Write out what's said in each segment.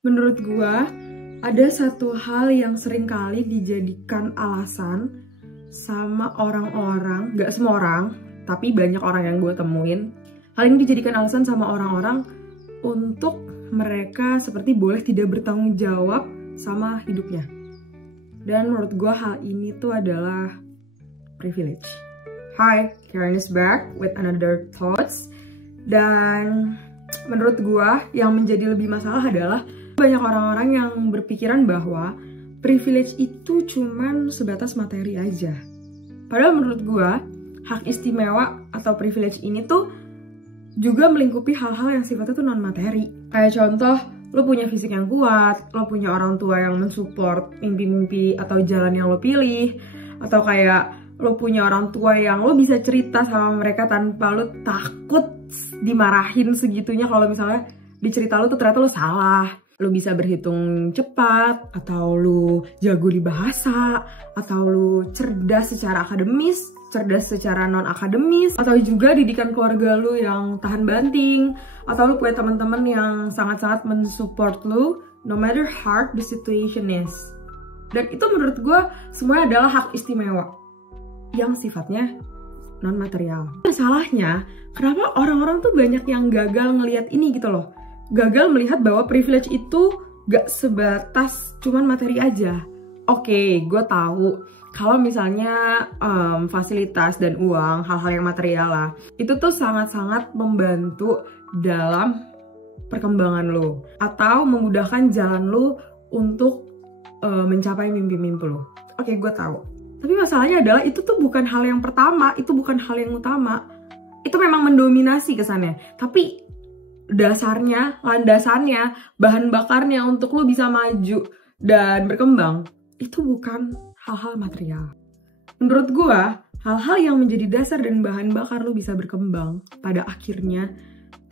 Menurut gua, ada satu hal yang sering kali dijadikan alasan sama orang-orang, gak semua orang, tapi banyak orang yang gue temuin. Hal ini dijadikan alasan sama orang-orang untuk mereka seperti boleh tidak bertanggung jawab sama hidupnya. Dan menurut gue hal ini tuh adalah privilege. Hi, Karen is back with another thoughts. Dan menurut gue yang menjadi lebih masalah adalah banyak orang-orang yang berpikiran bahwa privilege itu cuman sebatas materi aja. Padahal menurut gue, hak istimewa atau privilege ini tuh juga melingkupi hal-hal yang sifatnya tuh non-materi. Kayak contoh, lo punya fisik yang kuat, lo punya orang tua yang mensupport mimpi-mimpi atau jalan yang lo pilih, atau kayak lo punya orang tua yang lo bisa cerita sama mereka tanpa lo takut dimarahin segitunya kalau misalnya di cerita lo tuh ternyata lo salah. Lu bisa berhitung cepat, atau lu jago di bahasa, atau lu cerdas secara akademis, cerdas secara non-akademis, atau juga didikan keluarga lu yang tahan banting, atau lu punya teman-teman yang sangat-sangat mensupport lu, no matter hard the situation is. Dan itu menurut gue semuanya adalah hak istimewa yang sifatnya non-material. Masalahnya, kenapa orang-orang tuh banyak yang gagal ngelihat ini gitu loh. Gagal melihat bahwa privilege itu gak sebatas cuman materi aja. Oke, gue tahu kalau misalnya fasilitas dan uang, hal-hal yang material lah, itu tuh sangat-sangat membantu dalam perkembangan lo atau memudahkan jalan lo untuk mencapai mimpi-mimpi lo. Oke, gue tahu. Tapi masalahnya adalah itu tuh bukan hal yang pertama, itu bukan hal yang utama. Itu memang mendominasi kesannya. Tapi dasarnya, landasannya, bahan bakarnya untuk lo bisa maju dan berkembang itu bukan hal-hal material. Menurut gua, hal-hal yang menjadi dasar dan bahan bakar lo bisa berkembang pada akhirnya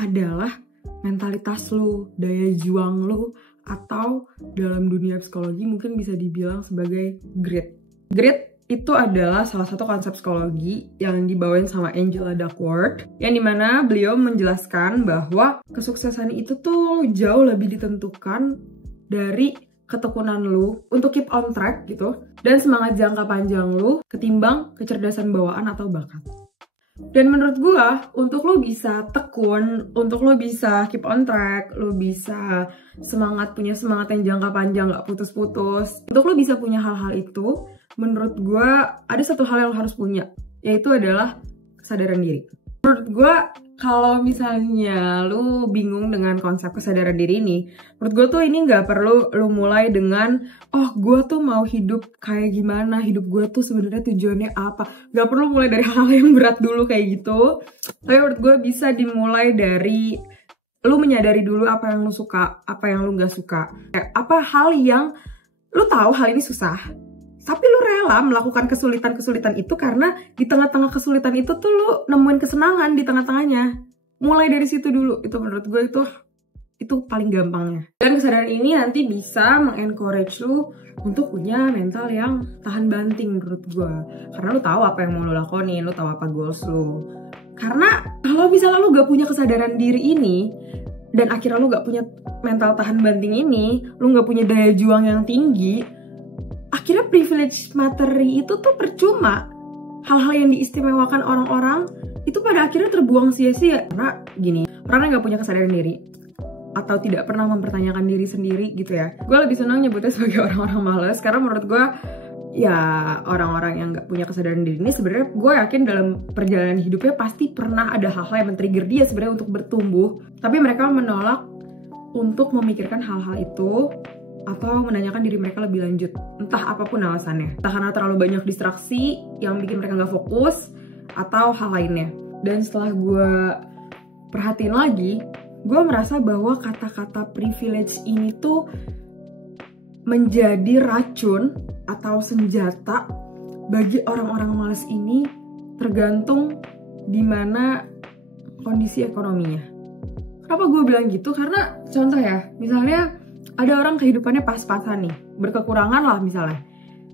adalah mentalitas lo, daya juang lo, atau dalam dunia psikologi mungkin bisa dibilang sebagai grit. Grit itu adalah salah satu konsep psikologi yang dibawain sama Angela Duckworth, yang dimana beliau menjelaskan bahwa kesuksesan itu tuh jauh lebih ditentukan dari ketekunan lu untuk keep on track gitu, dan semangat jangka panjang lu ketimbang kecerdasan bawaan atau bakat. Dan menurut gua, untuk lo bisa tekun, untuk lo bisa keep on track, lo bisa punya semangat yang jangka panjang, gak putus-putus, untuk lo bisa punya hal-hal itu, menurut gue ada satu hal yang lo harus punya, yaitu adalah kesadaran diri. Menurut gue, kalau misalnya lo bingung dengan konsep kesadaran diri ini, menurut gue tuh ini gak perlu lo mulai dengan oh gue tuh mau hidup kayak gimana, hidup gue tuh sebenarnya tujuannya apa. Gak perlu mulai dari hal-hal yang berat dulu kayak gitu. Tapi menurut gue bisa dimulai dari lo menyadari dulu apa yang lo suka, apa yang lo gak suka. Kayak apa hal yang lo tahu hal ini susah, tapi lu rela melakukan kesulitan-kesulitan itu karena di tengah-tengah kesulitan itu tuh lu nemuin kesenangan di tengah-tengahnya. Mulai dari situ dulu, itu menurut gue itu paling gampangnya. Dan kesadaran ini nanti bisa mengencourage lu untuk punya mental yang tahan banting menurut gue. Karena lu tahu apa yang mau lu lakonin, lu tahu apa goals lu. Karena kalau misalnya lu gak punya kesadaran diri ini, dan akhirnya lu gak punya mental tahan banting ini, lu gak punya daya juang yang tinggi, akhirnya privilege materi itu tuh percuma. Hal-hal yang diistimewakan orang-orang itu pada akhirnya terbuang sia-sia. Karena gini, orang yang gak punya kesadaran diri atau tidak pernah mempertanyakan diri sendiri gitu ya, gue lebih senang nyebutnya sebagai orang-orang malas. Karena menurut gue ya orang-orang yang gak punya kesadaran diri ini sebenarnya gue yakin dalam perjalanan hidupnya pasti pernah ada hal-hal yang men-trigger dia sebenarnya untuk bertumbuh, tapi mereka menolak untuk memikirkan hal-hal itu atau menanyakan diri mereka lebih lanjut, entah apapun alasannya, entah karena terlalu banyak distraksi yang bikin mereka nggak fokus atau hal lainnya. Dan setelah gue perhatiin lagi, gue merasa bahwa kata-kata privilege ini tuh menjadi racun atau senjata bagi orang-orang malas ini, tergantung dimana kondisi ekonominya. Kenapa gue bilang gitu? Karena contoh ya, misalnya ada orang kehidupannya pas-pasan nih, berkekurangan lah misalnya.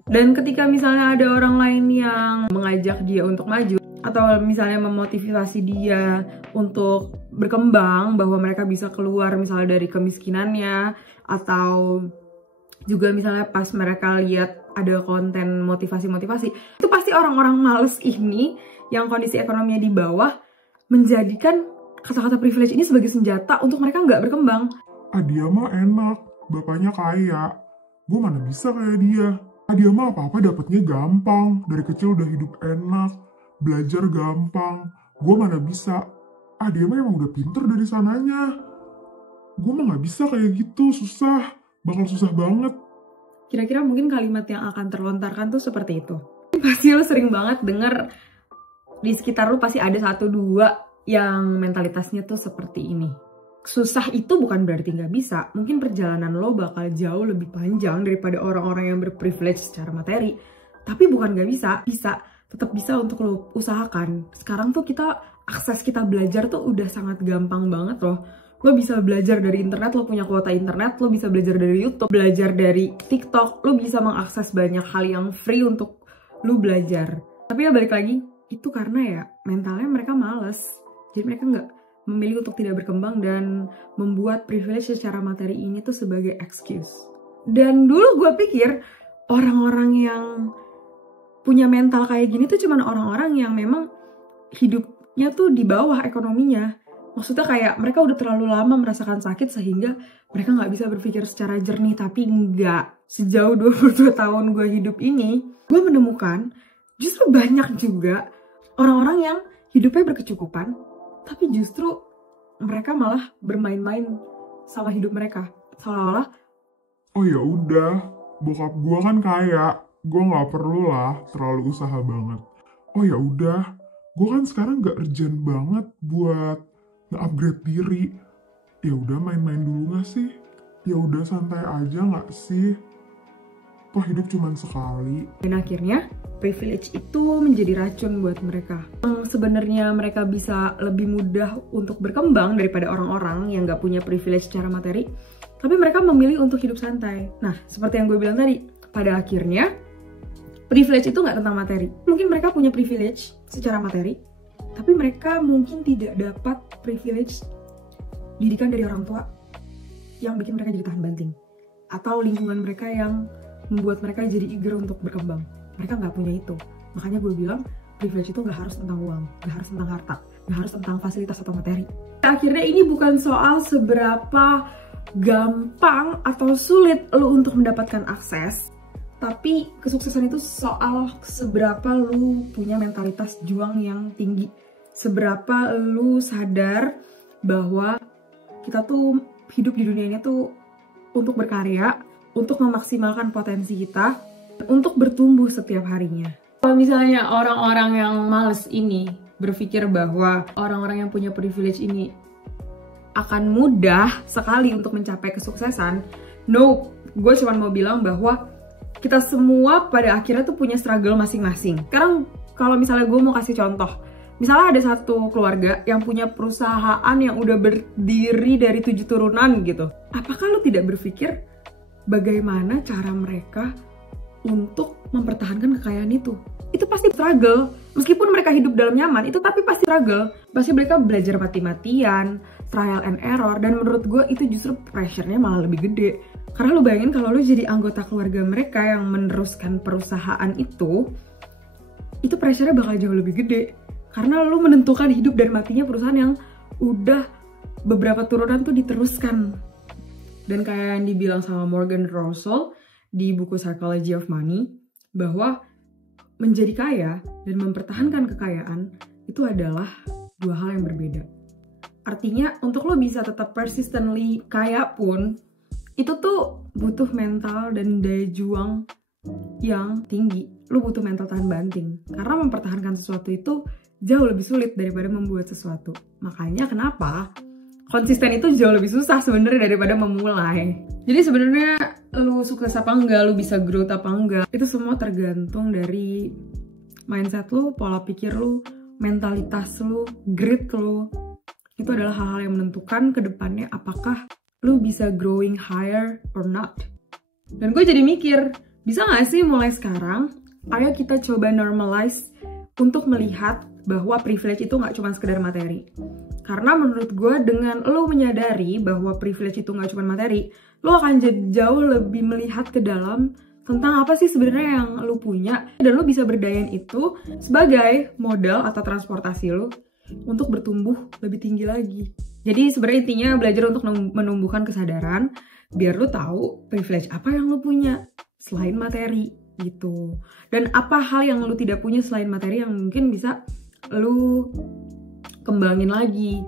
Dan ketika misalnya ada orang lain yang mengajak dia untuk maju, atau misalnya memotivasi dia untuk berkembang, bahwa mereka bisa keluar misalnya dari kemiskinannya, atau juga misalnya pas mereka lihat ada konten motivasi-motivasi, itu pasti orang-orang males ini yang kondisi ekonominya di bawah menjadikan kata-kata privilege ini sebagai senjata untuk mereka nggak berkembang. Dia mah enak, bapaknya kaya, gue mana bisa kayak dia. Dia mah apa-apa dapetnya gampang, dari kecil udah hidup enak, belajar gampang, gue mana bisa. Dia mah emang udah pinter dari sananya, gue mah nggak bisa kayak gitu, susah, bakal susah banget. Kira-kira mungkin kalimat yang akan terlontarkan tuh seperti itu. Pasti lo sering banget denger di sekitar lo, pasti ada 1-2 yang mentalitasnya tuh seperti ini. Susah itu bukan berarti nggak bisa. Mungkin perjalanan lo bakal jauh lebih panjang daripada orang-orang yang berprivilege secara materi. Tapi bukan nggak bisa, bisa. Tetap bisa untuk lo usahakan. Sekarang tuh akses kita belajar tuh udah sangat gampang banget loh. Lo bisa belajar dari internet, lo punya kuota internet, lo bisa belajar dari YouTube, belajar dari TikTok, lo bisa mengakses banyak hal yang free untuk lo belajar. Tapi ya balik lagi, itu karena ya mentalnya mereka males. Jadi mereka nggak memilih untuk tidak berkembang dan membuat privilege secara materi ini tuh sebagai excuse. Dan dulu gue pikir orang-orang yang punya mental kayak gini tuh cuma orang-orang yang memang hidupnya tuh di bawah ekonominya. Maksudnya kayak mereka udah terlalu lama merasakan sakit sehingga mereka nggak bisa berpikir secara jernih. Tapi nggak, sejauh 22 tahun gue hidup ini, gue menemukan justru banyak juga orang-orang yang hidupnya berkecukupan, tapi justru mereka malah bermain-main sama hidup mereka. Seolah-olah, oh ya udah, bokap gue kan kaya, gue nggak perlu lah terlalu usaha banget. Oh ya udah, gue kan sekarang nggak urgent banget buat nge-upgrade diri. Ya udah main-main dulu nggak sih? Ya udah santai aja nggak sih? Toh hidup cuma sekali. Dan akhirnya privilege itu menjadi racun buat mereka. Sebenarnya mereka bisa lebih mudah untuk berkembang daripada orang-orang yang nggak punya privilege secara materi, tapi mereka memilih untuk hidup santai. Nah, seperti yang gue bilang tadi, pada akhirnya privilege itu nggak tentang materi. Mungkin mereka punya privilege secara materi, tapi mereka mungkin tidak dapat privilege didikan dari orang tua yang bikin mereka jadi tahan banting, atau lingkungan mereka yang membuat mereka jadi eager untuk berkembang. Mereka nggak punya itu. Makanya gue bilang privilege itu nggak harus tentang uang, nggak harus tentang harta, nggak harus tentang fasilitas atau materi. Akhirnya ini bukan soal seberapa gampang atau sulit lo untuk mendapatkan akses, tapi kesuksesan itu soal seberapa lo punya mentalitas juang yang tinggi, seberapa lo sadar bahwa kita tuh hidup di dunia ini tuh untuk berkarya, untuk memaksimalkan potensi kita, untuk bertumbuh setiap harinya. Kalau misalnya orang-orang yang males ini berpikir bahwa orang-orang yang punya privilege ini akan mudah sekali untuk mencapai kesuksesan, no, gue cuma mau bilang bahwa kita semua pada akhirnya tuh punya struggle masing-masing. Sekarang kalau misalnya gue mau kasih contoh, misalnya ada satu keluarga yang punya perusahaan yang udah berdiri dari 7 turunan gitu. Apakah lo tidak berpikir bagaimana cara mereka untuk mempertahankan kekayaan itu? Itu pasti struggle. Meskipun mereka hidup dalam nyaman, itu tapi pasti struggle. Pasti mereka belajar mati-matian, trial and error, dan menurut gue itu justru pressure-nya malah lebih gede. Karena lo bayangin kalau lo jadi anggota keluarga mereka yang meneruskan perusahaan itu pressure-nya bakal jauh lebih gede. Karena lo menentukan hidup dan matinya perusahaan yang udah beberapa turunan tuh diteruskan. Dan kayak yang dibilang sama Morgan Housel di buku Psychology of Money, bahwa menjadi kaya dan mempertahankan kekayaan itu adalah 2 hal yang berbeda. Artinya untuk lo bisa tetap persistently kaya pun, itu tuh butuh mental dan daya juang yang tinggi. Lo butuh mental tahan banting. Karena mempertahankan sesuatu itu jauh lebih sulit daripada membuat sesuatu. Makanya kenapa konsisten itu jauh lebih susah sebenarnya daripada memulai. Jadi sebenarnya lu sukses apa enggak, lu bisa growth apa enggak, itu semua tergantung dari mindset lu, pola pikir lu, mentalitas lu, grit lu. Itu adalah hal-hal yang menentukan ke depannya apakah lu bisa growing higher or not. Dan gue jadi mikir, bisa gak sih mulai sekarang, ayo kita coba normalize untuk melihat bahwa privilege itu nggak cuma sekedar materi. Karena menurut gue dengan lo menyadari bahwa privilege itu nggak cuma materi, lo akan jauh lebih melihat ke dalam tentang apa sih sebenarnya yang lo punya, dan lo bisa berdayain itu sebagai modal atau transportasi lo untuk bertumbuh lebih tinggi lagi. Jadi sebenarnya intinya belajar untuk menumbuhkan kesadaran biar lo tahu privilege apa yang lo punya selain materi gitu. Dan apa hal yang lo tidak punya selain materi yang mungkin bisa lo kembangin lagi.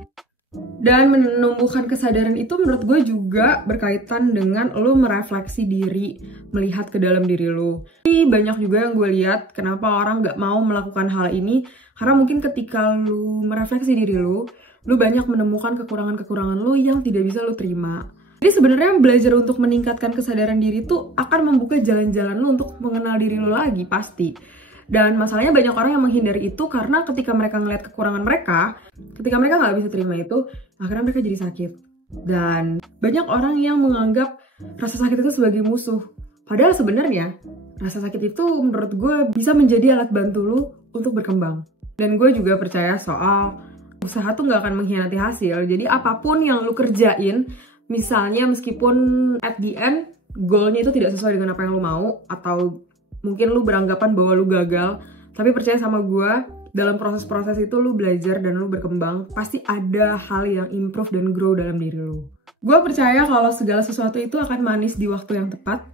Dan menumbuhkan kesadaran itu menurut gue juga berkaitan dengan lo merefleksi diri, melihat ke dalam diri lo. Jadi banyak juga yang gue lihat kenapa orang gak mau melakukan hal ini, karena mungkin ketika lo merefleksi diri lo banyak menemukan kekurangan-kekurangan lo yang tidak bisa lo terima. Jadi sebenarnya belajar untuk meningkatkan kesadaran diri itu akan membuka jalan-jalan lo untuk mengenal diri lo lagi, pasti. Dan masalahnya banyak orang yang menghindari itu karena ketika mereka ngeliat kekurangan mereka, ketika mereka nggak bisa terima itu, akhirnya mereka jadi sakit. Dan banyak orang yang menganggap rasa sakit itu sebagai musuh. Padahal sebenarnya rasa sakit itu menurut gue bisa menjadi alat bantu lo untuk berkembang. Dan gue juga percaya soal usaha tuh nggak akan mengkhianati hasil. Jadi apapun yang lo kerjain, misalnya meskipun at the end goalnya itu tidak sesuai dengan apa yang lo mau, atau mungkin lu beranggapan bahwa lu gagal, tapi percaya sama gue, dalam proses-proses itu lu belajar dan lu berkembang, pasti ada hal yang improve dan grow dalam diri lu. Gue percaya kalau segala sesuatu itu akan manis di waktu yang tepat,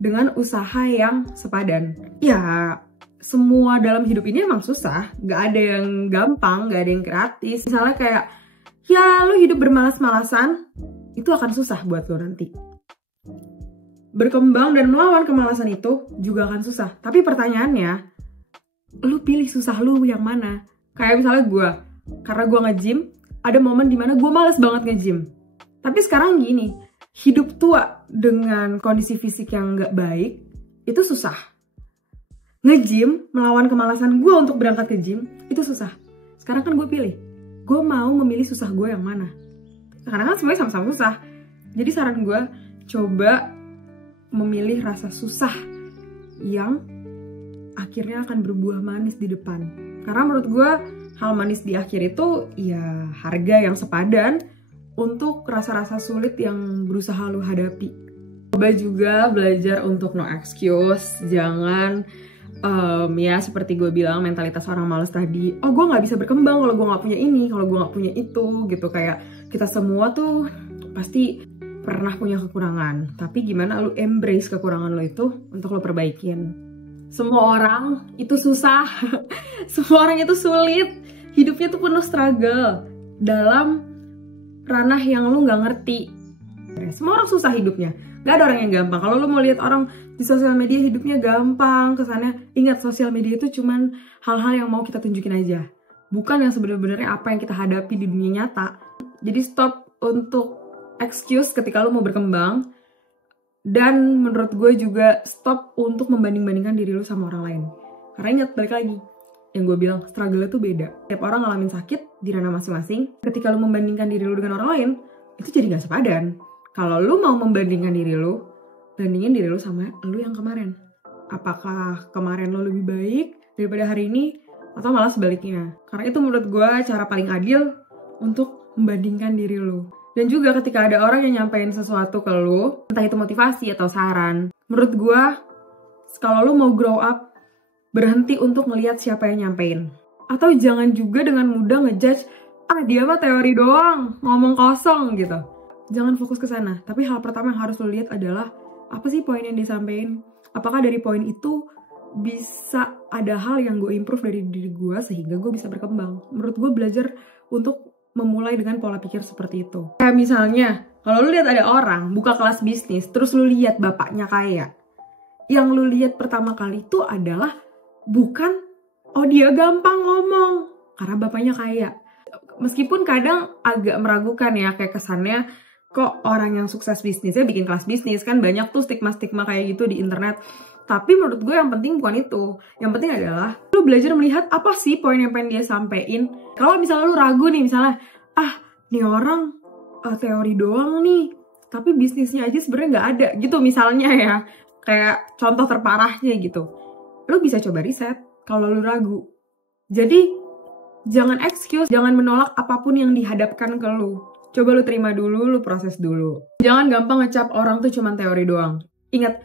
dengan usaha yang sepadan. Ya, semua dalam hidup ini emang susah, gak ada yang gampang, gak ada yang gratis. Misalnya kayak, ya lu hidup bermalas-malasan, itu akan susah buat lu nanti. Berkembang dan melawan kemalasan itu juga akan susah. Tapi pertanyaannya, lu pilih susah lu yang mana? Kayak misalnya gue, karena gue nge-gym, ada momen dimana gue males banget nge-gym. Tapi sekarang gini, hidup tua dengan kondisi fisik yang gak baik, itu susah. Nge-gym, melawan kemalasan gue untuk berangkat ke gym, itu susah. Sekarang kan gue pilih, gue mau memilih susah gue yang mana. Karena kan semuanya sama-sama susah. Jadi saran gue, coba memilih rasa susah yang akhirnya akan berbuah manis di depan. Karena menurut gue hal manis di akhir itu ya harga yang sepadan untuk rasa-rasa sulit yang berusaha lu hadapi. Coba juga belajar untuk no excuse. Jangan ya seperti gue bilang, mentalitas orang malas tadi, oh gue gak bisa berkembang kalau gue gak punya ini, kalau gue gak punya itu gitu. Kayak kita semua tuh pasti pernah punya kekurangan, tapi gimana lu embrace kekurangan lo itu untuk lo perbaikin. Semua orang itu susah, semua orang itu sulit, hidupnya tuh penuh struggle dalam ranah yang lu gak ngerti. Semua orang susah hidupnya, gak ada orang yang gampang. Kalau lu mau lihat orang di sosial media hidupnya gampang, kesannya ingat sosial media itu cuman hal-hal yang mau kita tunjukin aja, bukan yang sebenarnya apa yang kita hadapi di dunia nyata. Jadi stop untuk excuse ketika lo mau berkembang, dan menurut gue juga stop untuk membanding-bandingkan diri lo sama orang lain. Karena ingat, balik lagi yang gue bilang, struggle itu beda. Setiap orang ngalamin sakit di ranah masing-masing. Ketika lo membandingkan diri lo dengan orang lain, itu jadi gak sepadan. Kalau lo mau membandingkan diri lo, bandingin diri lo sama lo yang kemarin. Apakah kemarin lo lebih baik daripada hari ini, atau malah sebaliknya? Karena itu menurut gue cara paling adil untuk membandingkan diri lo. Dan juga ketika ada orang yang nyampein sesuatu ke lo, entah itu motivasi atau saran, menurut gue, kalau lo mau grow up, berhenti untuk ngelihat siapa yang nyampein. Atau jangan juga dengan mudah ngejudge, dia mah teori doang, ngomong kosong gitu. Jangan fokus ke sana. Tapi hal pertama yang harus lo lihat adalah, apa sih poin yang disampaikan? Apakah dari poin itu bisa ada hal yang gue improve dari diri gue sehingga gue bisa berkembang? Menurut gue belajar untuk memulai dengan pola pikir seperti itu. Kayak misalnya, kalau lu lihat ada orang buka kelas bisnis, terus lu lihat bapaknya kaya, yang lu lihat pertama kali itu adalah bukan, oh dia gampang ngomong karena bapaknya kaya. Meskipun kadang agak meragukan ya, kayak kesannya kok orang yang sukses bisnisnya bikin kelas bisnis, kan banyak tuh stigma-stigma kayak gitu di internet. Tapi menurut gue yang penting bukan itu. Yang penting adalah lu belajar melihat apa sih poin yang pengen dia sampein. Kalau misalnya lu ragu nih, misalnya, nih orang teori doang nih, tapi bisnisnya aja sebenarnya nggak ada gitu misalnya ya. Kayak contoh terparahnya gitu. Lu bisa coba riset kalau lu ragu. Jadi Jangan excuse, jangan menolak apapun yang dihadapkan ke lu. Coba lu terima dulu, lu proses dulu. Jangan gampang ngecap orang tuh cuma teori doang. Ingat,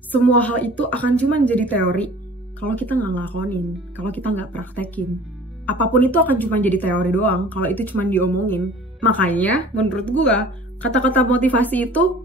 semua hal itu akan cuma jadi teori kalau kita nggak ngelakonin, kalau kita nggak praktekin. Apapun itu akan cuma jadi teori doang kalau itu cuma diomongin. Makanya menurut gua, kata-kata motivasi itu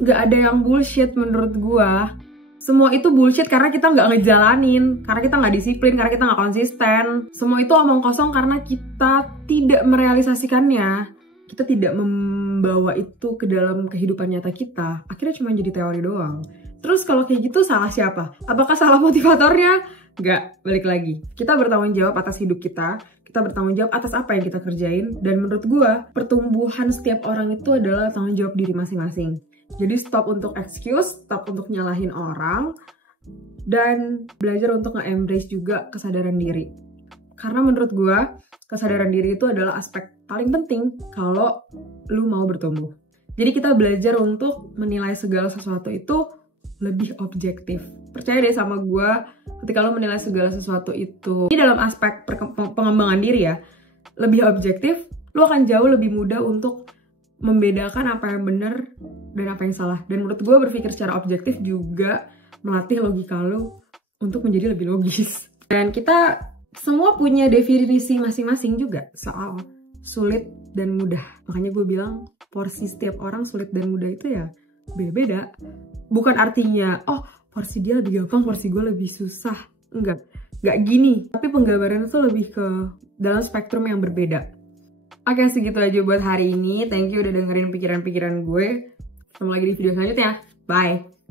nggak ada yang bullshit menurut gua. Semua itu bullshit karena kita nggak ngejalanin, karena kita nggak disiplin, karena kita nggak konsisten. Semua itu omong kosong karena kita tidak merealisasikannya. Kita tidak membawa itu ke dalam kehidupan nyata kita. Akhirnya cuma jadi teori doang. Terus kalau kayak gitu salah siapa? Apakah salah motivatornya? Nggak, balik lagi. Kita bertanggung jawab atas hidup kita. Kita bertanggung jawab atas apa yang kita kerjain. Dan menurut gua, pertumbuhan setiap orang itu adalah tanggung jawab diri masing-masing. Jadi stop untuk excuse, stop untuk nyalahin orang, dan belajar untuk nge-embrace juga kesadaran diri. Karena menurut gue, kesadaran diri itu adalah aspek paling penting kalau lu mau bertumbuh. Jadi kita belajar untuk menilai segala sesuatu itu lebih objektif. Percaya deh sama gue, ketika lu menilai segala sesuatu itu, ini dalam aspek pengembangan diri ya, lebih objektif, lu akan jauh lebih mudah untuk membedakan apa yang benar dan apa yang salah. Dan menurut gue berpikir secara objektif juga melatih logika lu untuk menjadi lebih logis. Dan kita semua punya definisi masing-masing juga soal sulit dan mudah. Makanya gue bilang porsi setiap orang sulit dan mudah itu ya beda-beda. Bukan artinya, oh porsi dia lebih gampang, porsi gue lebih susah. Enggak gini. Tapi penggambaran itu lebih ke dalam spektrum yang berbeda. Oke, segitu aja buat hari ini. Thank you udah dengerin pikiran-pikiran gue. Ketemu lagi di video selanjutnya. Bye!